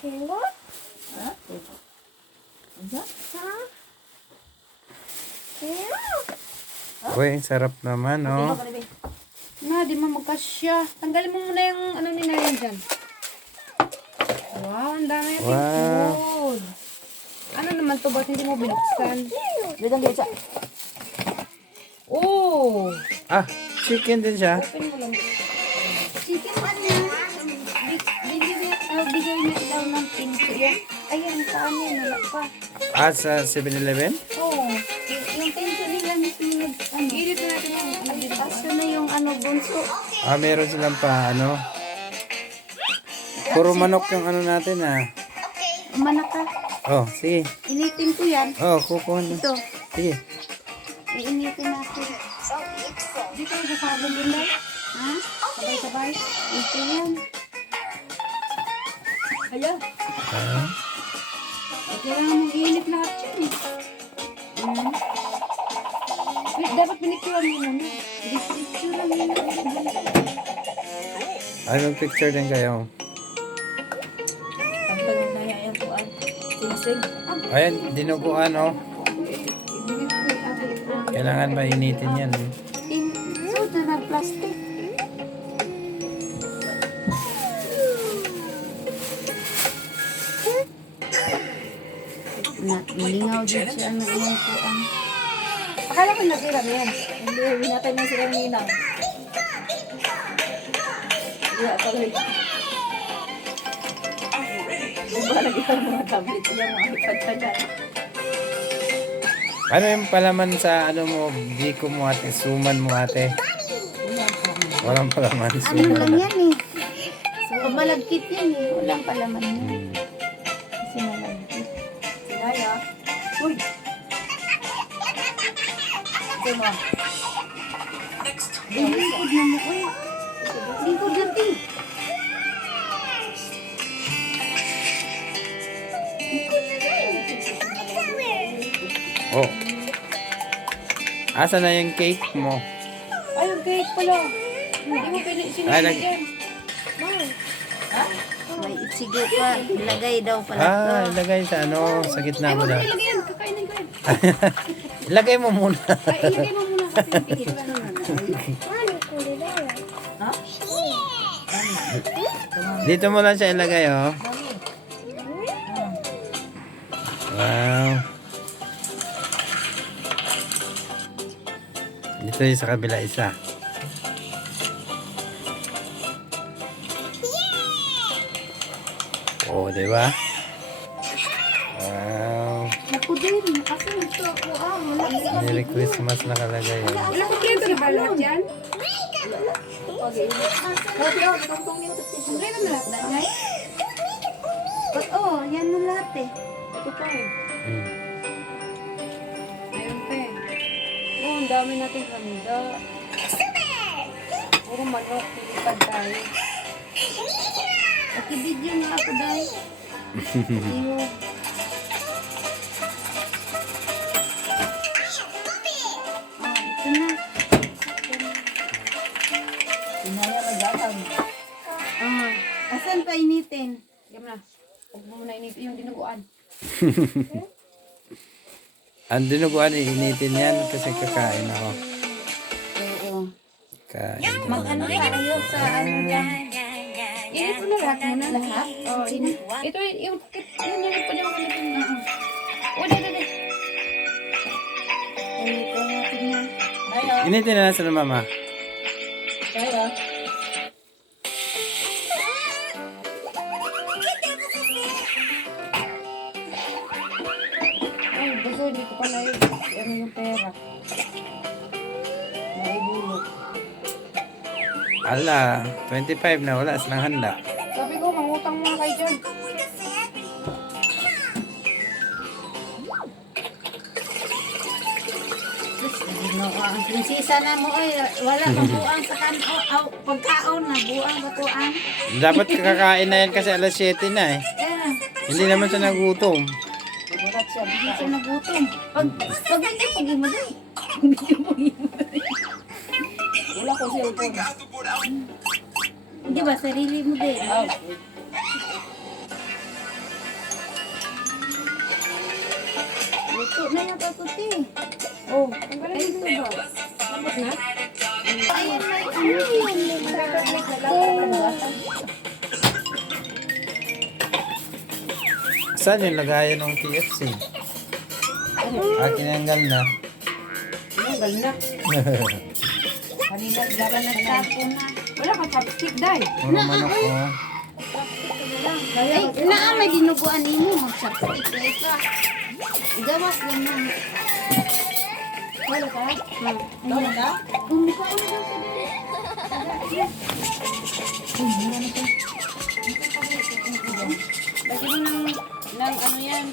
친구? Ha? Ano? 친구? Uy, sarap naman, oh. Na, di mo magkasya. Tanggalin mo muna yung ano ni Nayan dyan. Wow, ang dami yung Wow. food. Ano naman to? Ba't hindi mo binuksan? Bidang kita. Oh! Ah, chicken din siya. Open mo lang. Chicken ano yan? Bigay niya daw ng pinto yan. Ayan, saan yan? Wala pa. Ah, sa 7-Eleven? Oo. Yung pinto nila mismo. Ano? Edit na natin yung Aso na yung ano, bunso. Ah, meron silang pa, ano. Puro manok yung ano natin, ah. Manaka. Oh, sige. Initin ko yan. Oh, kukuha na. Ito. Sige. Iinitin natin. Dito yung sasabon din daw. Ha? Sabay-sabay. Ito yan. Kaya. Ah. Kailangan mong iinit lahat yun. Wait, dapat pinicturean mo muna. Picture mo yun. Anong picture din kayo? Tanggal mo na yan po ang singsing. Ayan, dinuguan, oh. Kailangan ba initin yan, eh? So, na plastic. Nalingaw din siya na iyong kuang. Akala ko nasira na yan. Hindi, winatay na sila ng ninang. Wala pala yun. Diba nag-iwan mga tablet niya, mga iPad ka dyan. Ano yung palaman sa ano mo, biko mo ate, suman mo ate? Walang palaman, Ano suman lang na. yan eh. So, malagkit yan eh. Walang palaman yan. Kasi malagkit. Sinaya. Uy! Ito mo. Lingkod na mo ko eh. Lingkod natin. Oh. Asa na yung cake mo? Ay, yung cake pala. Hindi mo Ay, sinunod nag- yan. May itsigo pa. Ilagay daw pala Ah, to. ilagay sa ano, sa gitna Ay, mo huwag daw. mo ilagay yan. Kakainin ko yan. Ilagay mo muna. Ay, ilagay mo muna kasi yung pikit. Ha? Dito mo lang siya ilagay, oh. Wow. Dito yung sa kabila isa. Oh, di ba? Wow. Ako din. Kasi ito ako wala. Merry Christmas nakalagay, oh. Wala ko plate na ba lahat yan? Kompleto na lahat na yan? But oh, yan na lahat eh. Ito pa eh. Hmm. Ayun pa eh. Oh, ang dami nating handa. Puro manok, pilipad tayo. Paki-video na ako dahil. Iyo. Ah, ito na. Sinaya mag-atang. Ah, asan pa initin? Diyan na. Huwag mo muna inip yung dinuguan. Ang dinuguan, initin yan kasi kakain ako. Oo. Kain. Mag-ano tayo sa ano dyan? Inip mo na lahat muna. Lahat? Oh, inip. Ito yung pa niya makalipin na. Oh, dede. Initin natin yan. Daya. Initin na nasa mama. Daya. Ay, gusto hindi ko pala yun. Ano yung pera. Naibulok. Ala, 25 na wala silang handa. Sabi ko, mangutang mga kayo dyan. Ginoo ang prinsesa na mo ay wala pang buang sa pagkaon na buang sa kuan. Dapat kakain na yan kasi alas 7 na eh. Hindi naman siya nagutom. Gulat siya. Hindi siya nagutom. Pag hindi pag imo dai. Wala ko cellphone. Di ba sarili mo din. Ah, Luto na yung tatuti. Oh, tanggalin mo ito ba? Tapos na? Ayun, may ano yun. Saan yung lagayan ng KFC? Kinanggal na. Tanggal na. Kanina, dapat nagtapo na. Wala kang chopstick, Day. Mga manok ko. Ay, naa may dinuguan mo. Mag-chopstick na isa. Gawas lang na. Wala ka? Wala ka? Umukha ko na daw sa dali. Lagi mo ng ano yan.